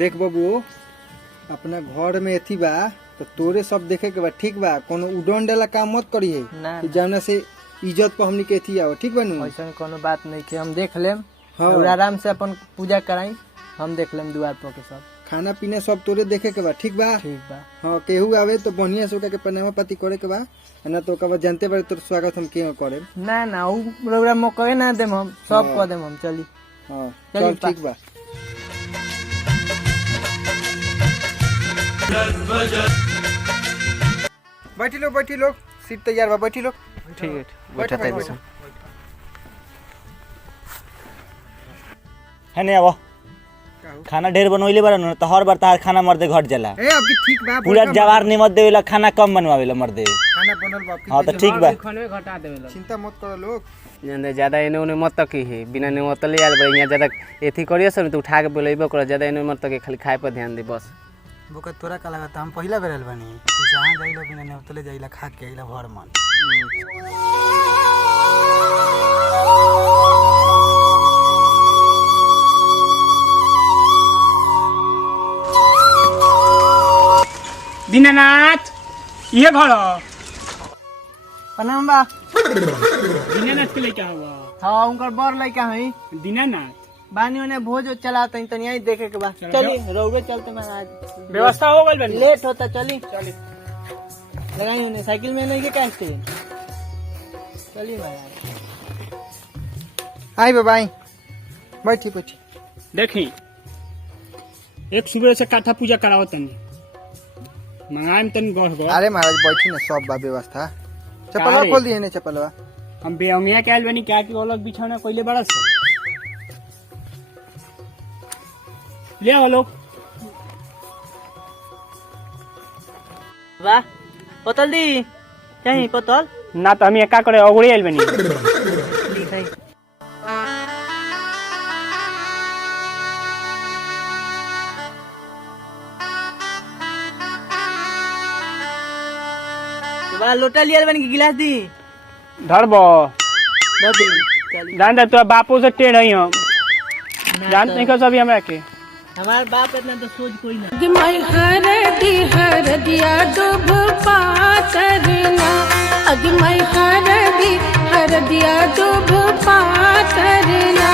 देख बाबू अपना घर में एथी बा तो तोरे सब देखे के बा, ठीक बा। कोनो उड़न डाला काम मत करिए कि जाना से इज्जत पर हमनी के एथी आओ, ठीक बा नु। ऐसा कोनो बात नहीं कि हम देख लेम। हाँ। और आराम से अपन पूजा कराई, हम देख लेम द्वार पर के सब खाना पीना सब तोरे देखे के बा, ठीक बा। ठीक बा। हाँ केहू आवे तो बढ़िया से के प्रणाम पाती करे के बा, ना तो ओकर जानते बारे तोर स्वागत हम के करे ना ना उ प्रोग्राम मौका ना देम, हम सब कर देम हम। चली हाँ चल ठीक बा। बैठी लोग सीट तैयार बा, बैठी लोग। ठीक है बैठा है नहीं अब खाना ढेर बनवैले बार न तो हर बार तार खाना मर्दे घट जाला। ए अबकी ठीक बा, पूरा जवार नहीं मत देवेला, खाना कम बनवावेला मर्दे। खाना बनल बा अबकी। हां तो ठीक बा, खाने घटा देवेला, चिंता मत करो लोग। जंदे ज्यादा एने ओने मत तकी है, बिना ने मतले यार बढ़िया ज्यादा एथी करियो सन तो उठा के बोलैबो कर, ज्यादा एने मत तके, खाली खाए पर ध्यान दे बस। बोका तोरा का लागत हम पहिला बेरल बानी, जहां जाइला बिना ने उतले जाइला खा के आइला भर मन। दीनानाथ ये घर प्रणाम बा। दीनानाथ के लइका हुआ। हाँ उनकर बड़ लइका हई दीनानाथ बानी ओने भोज चलाता है, तनी आई देखे के बा। चली रउवे चलते महाराज, व्यवस्था हो गइल बनी। लेट होता। चली लगाई उन्हें साइकिल में नहीं के कैसे। चली महाराज। आई बाबा आई, बैठी। देखी एक सुबह से काठा पूजा करावत तनी मंगाएम तनी गढ़। अरे महाराज बैठी ना, सब बा व्यवस्था। चप्पलवा खोल दिए ने चप्पलवा। हम बेअमिया के आइल बनी, क्या की अलग बिछौना कोइले बड़ा से ले आओ लोग। वाह पतल दी चाहिए पतल ना तो हम ये का करे अगुड़ी आइल बनी। ठीक है। बड़ा लोटा लिया बन के गिलास दी धरबो चली। जान दे तोरा बापू से टेढ़ हई हम जानते नहीं सभी हमरा के। हमारे बाप इतना तो सोच कोई ना। हरदिया डूब पातरना, अगमय हरदिया डूब पातरना,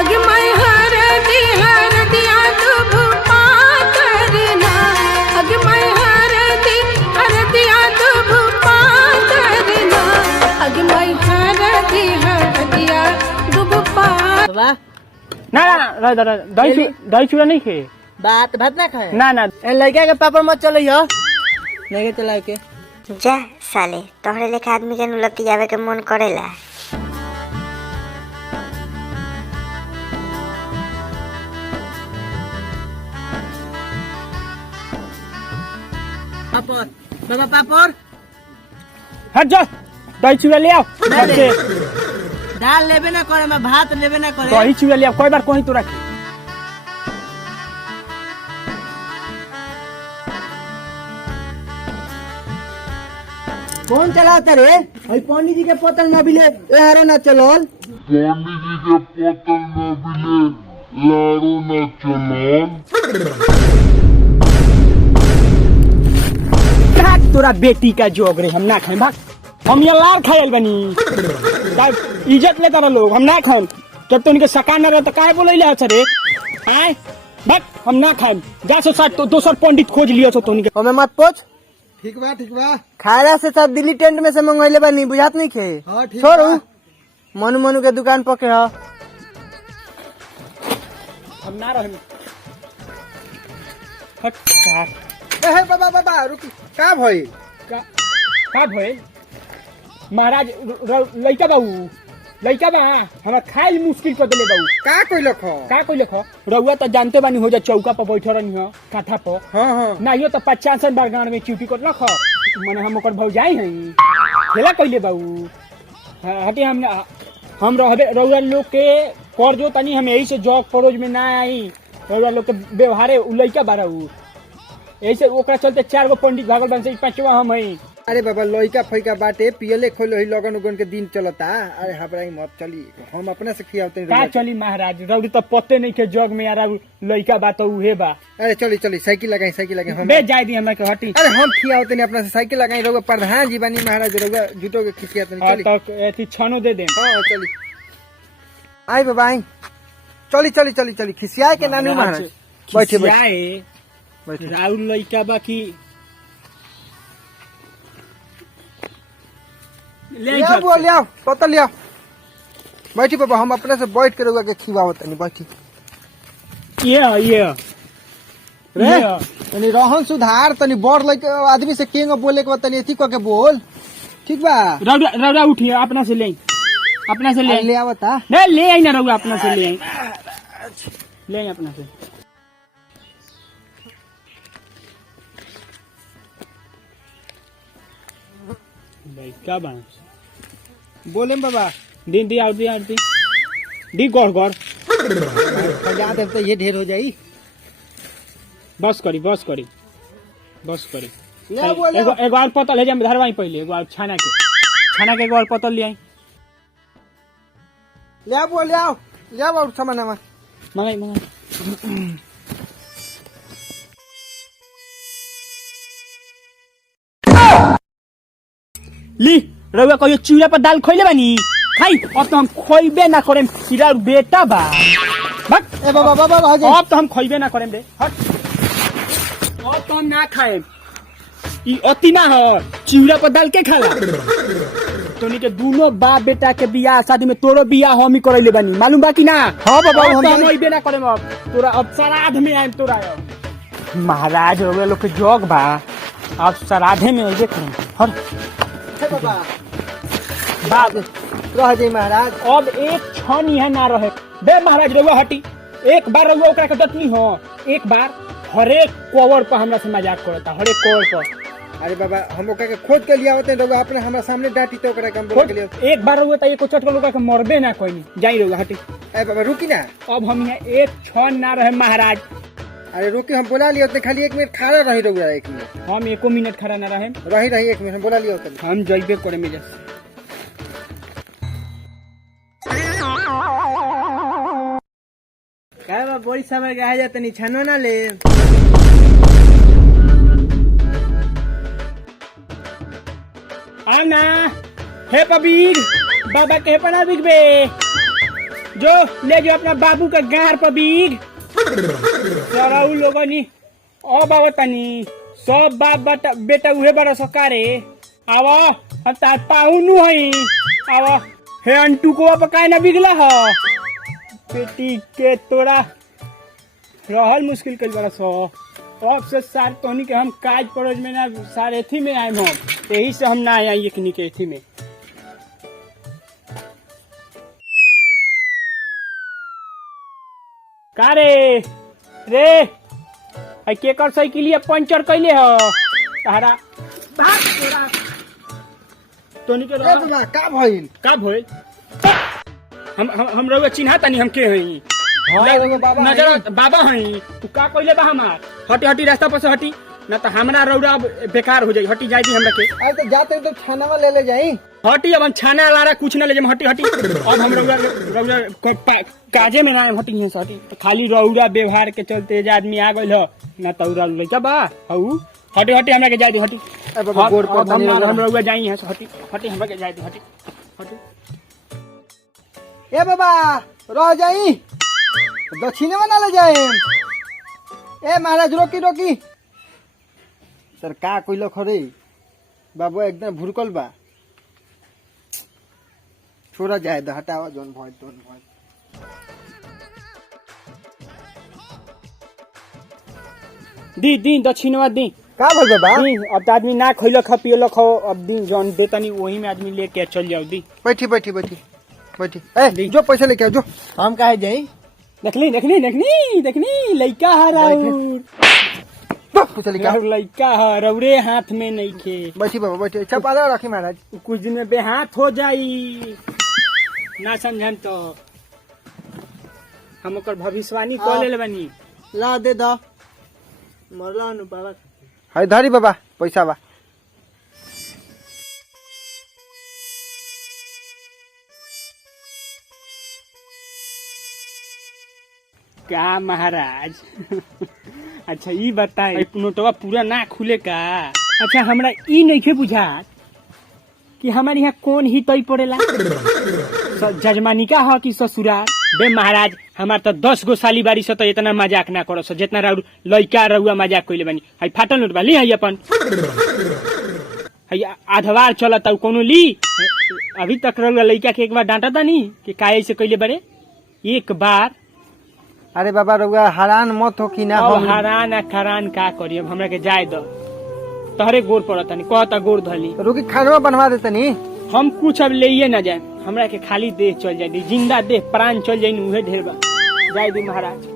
अगमय हरदिया डूब पातरना, अगमय हरदिया डूब पातरना, अगमय हरदिया डूब पात। वाह ना दही चूड़ा नहीं खे। बात भात ना खाए ना लड़का के पापड़ मत चलो यो नहीं चला के। जा साले तोहरे लेखा आदमी के लती जावे के मन करेला। पापड़ बाबा पापड़ हट जा, दही चूड़ा ले आओ। दाल लेबे ना करे, मैं भात लेबे ना करे। दही चूड़ा ले आओ, कोई बार कोई तो रख। कौन चलाते रे? भाई पंडित जी के पोतल न बिले लारो न चलोल। पंडित जी के पोतल न बिले लारो न चलोल। तोरा बेटी का जोग रे, हम ना खाए भाग। हम ये लार खायल बनी, इज्जत लेता लोग, हम ना खाएं। जब तो उनके सकान न रहे तो काहे बोले ले रे आए भाग, हम ना खाएं। जा सो साथ तो दोसर पंडित खोज लियो तो उनके हमें मत पूछ। ठीक बा। खायला से सब दिल्ली टेंट में से मंगवाइले बा, नहीं बुझात नहीं खे। हाँ ठीक छोड़ू मनु के दुकान पर के ह। हम ना रहे। हट ए बाबा रुकी, का भई? का भइल महाराज? लइका बा हमरा खाई मुश्किल कर देले बाऊ। का कोई लखो रउआ तो जानते बानी, हो जा चौका पर बैठ रहनी हो काठा पर। हाँ ना यो तो 50 बार गाँव में च्यूटी कर रख मने हम ओकर भौजाई हई खेला कइले बाऊ। हटे हम रउआ लोग के कर जो तनी, हम यही से जॉग परोज में ना आई। रउआ लोग के व्यवहारे लइका बारा यही से ओकरा चलते 4 गो पंडित भागल बन से 5वां हम हई। अरे बाबा लइका फैका बाटे पियले खोले ही लगन उगन के दिन चलता। अरे हबराई मत चली हम अपने से खियावते का चली महाराज रौदी तो पत्ते नहीं के जग में यार लइका बात उहे बा। अरे चली चली साइकिल लगाई हम बे जाई दी हमरा के हटी। अरे हम खियावते नहीं अपना से साइकिल लगाई रहुआ प्रधान जी बानी महाराज रहुआ झूठो के खिसियाते नहीं चली। तो एथी छनो दे दे। हां चली आई बाबा आई चली चली चली चली खिसियाए के नानू महाराज बैठे बैठे राउर लइका बा की ले आओ पता ले आओ बैठी बाबा हम अपने से बैठ के रहुआ के खिवावत नहीं बैठी। ये रे तनी रहन सुधार तनी बड़ लइक आदमी से केंग बोले के तनी एथी क के बोल ठीक बा। रौदा उठिए अपना से ले ले आवता नहीं ले आई ना रौदा अपना से ले आई अपना से। भाई क्या बना बोले बाबा दिन दी आउट दी गौर याद है तो ये ढेर हो जाई। बस करी ले आओ बोले एगो और पतल ले जाए धरवाई पहले एगो और छाना के एगो और पतल ले आई ले आओ और सामान मंगाई ली रउआ कहियो चूड़ा पर दाल खोइले बानी खाई अब तो हम खोइबे ना करेम सीरा बेटा बा बक ए बाबा अब तो हम खोइबे ना करेम रे हट अब तो हम ना खाएम ई अति ना हो चूड़ा पर दाल के खाला तोनी के दोनों बाप बेटा के बियाह शादी में तोरो बियाह हम ही करैले बानी मालूम बा कि ना। हां बाबा हम खोइबे ना करेम अब तोरा अब श्राद्ध में आइम तोरा महाराज रउआ लोग के जोग बा अब श्राद्धे में अइबे करेम हट बाबा बात रह जाई महाराज अब एक क्षण यहाँ ना रहे बे महाराज रउआ हटी एक बार रउआ ओकरा के दतनी हो एक बार हरेक कवर पर हमरा से मजाक करता हरेक कवर पर। अरे बाबा हम ओकरा के खोज के लिया होते रउआ अपने हमरा सामने डांटी तो ओकरा के हम बोल के लिए एक बार रउआ त एको चटकल ओकरा के मरबे ना कोई जाई रउआ हटी। ए बाबा रुकी ना अब हम यहाँ एक क्षण ना रहे महाराज। अरे रुकी हम बोला लिया होते खाली 1 मिनट खड़ा रही रउआ 1 मिनट हम एको मिनट खड़ा ना रहे रही 1 मिनट हम बोला लिया होते हम जइबे करे में जा काय बा बड़ी समय के आ जाते नहीं छानो ना ले ना हे पबीर बाबा के पना बिग बे जो ले जो अपना बाबू का गार पबीर सारा उ लोगों नी ओ बाबा तनी सब बाप बेटा उहे बड़ा सकारे आवा हम तार पाउनु हई आवा हे अंटू को पकाए ना बिगला हो बेटी के तोरा रहल मुश्किल कल बड़ा सो अब से सार तोनी के हम काज परोज में ना सार एथी में आए हम यही से हम ना आए एकनी के एथी में। का रे आई केकर साइकिलिया पंचर कैले हो तारा भाग तोरा तोनी के बाबा का भइल हम रउआ चिन्हा तानी हम के हई नजर बाबा हई तू का कइले बा हमार हटी रास्ता पर से हटी ना तो हमरा रउरा बेकार हो जाई हटी जाई दी हमरा के आई तो जाते तो छानावा ले जाई हटी अब हम छाना लारा कुछ ना ले जाम हटी अब हम रउरा काजे में ना हटी नहीं हटी खाली रउरा व्यवहार के चलते एज आदमी आ गइल हो ना तौरा लइका बा हऊ हटी हमरा के जाई दी हटी हम रउरा जाई है हटी हमरा के जाई दी हटी ए बाबा रह जाई दक्षिणे में ना ले जाए ए महाराज रोकी सर का कोइलो खरे बाबू एकदम भुरकल बा छोड़ा जाए द हटावा जोन भय दी दक्षिणवा दी का बोल बाबा अब तो आदमी ना खइलो खा पियो खो अब दिन जोन देतनी वही में आदमी लेके चल जाओ दी बैठी ए जो पैसा लेके आओ जो हम काहे जाई देखनी लइका हराउर तो पैसा लेके आओ लइका हरौरे हाथ में नहीं खे बैठी बाबा बैठी चपाला रखी महाराज कुछ दिन में बेहाथ हो जाई ना समझन तो हम ओकर भविष्यवाणी कर ले बनी ला दे द मरला नु बाबा हाय धारी बाबा पैसा बा का महाराज अच्छा ई बताए नोटवा पूरा ना खुले का अच्छा हमरा ई नहीं बुझात कि हमारे यहाँ कौन ही तय पड़ेला जजमानी का हो कि ससुराल बे महाराज हमार तो 10 गो साली बारी से तो इतना मजाक ना करो जितना राउर लइका रहुआ मजाक कइले बानी हई फाटल नोट ली हई अपन हई आधवार चलत कोनो ली अभी तक रहुआ लइका के एक बार डांटा था नहीं कि काहे से कइले बारे एक बार अरे बाबा रउआ हैरान मत हो कि ना अब हम हरान आ खरान का करी अब हमरा के जाए दो तहरे गोर पड़ता नहीं कहता गोर धली रुकी खानवा बनवा देते नी हम कुछ अब ले ना जाए हमरा के खाली देह चल जाए जिंदा देह प्राण चल जाए उहे ढेर बा जाए दी महाराज